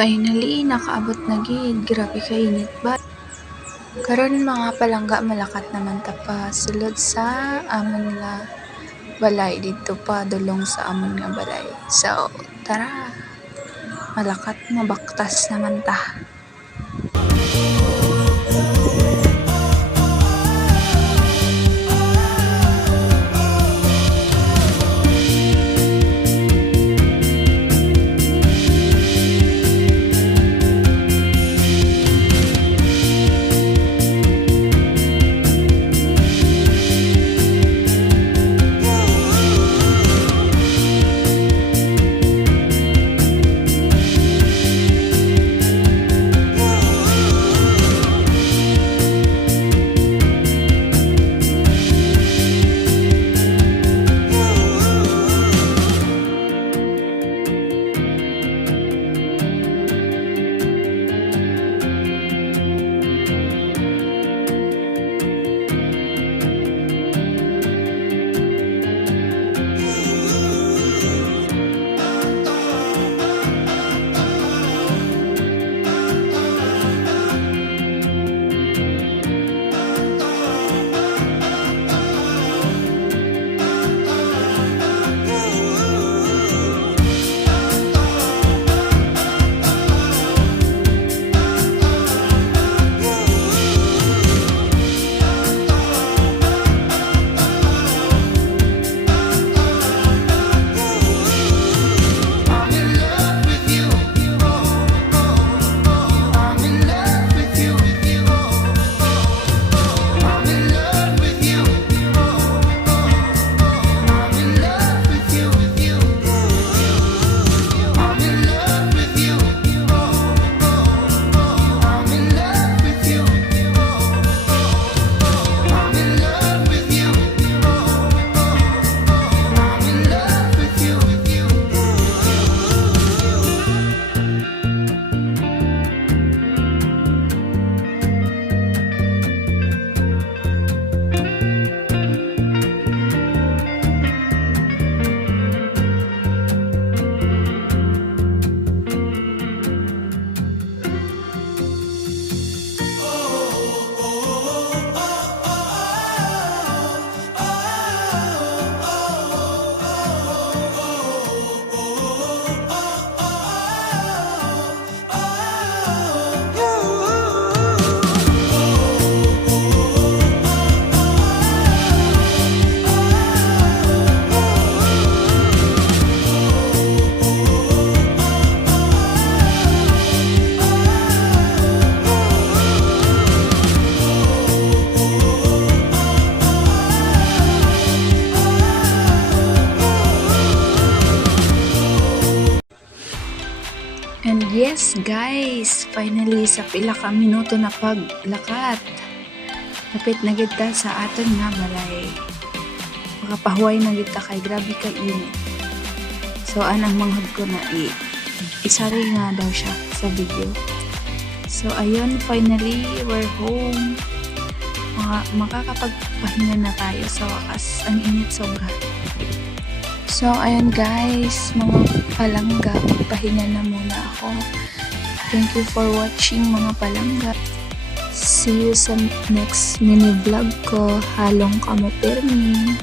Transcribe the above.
Finally, nakaabot na gid. Grabe ka init ba? Karon mga palangga malakat naman ta pa sulod sa amon nga balay dito pa dulong sa amon nga balay. So, tara. Malakat mabaktas naman ta. And yes guys, finally sa pila ka minuto na paglakat. Lapit na gid ta sa aton nga balay. Makapahuway na gid ta kay grabe ka init. So anang manghod ko na isari nga daw siya sa video. So ayun, finally we're home. Makakapagpahinga na tayo sa wakas. Ang init sobra. So, ayan guys, mga palangga, magpahinga na muna ako. Thank you for watching mga palangga. See you sa next mini vlog ko. Halong kamo permi.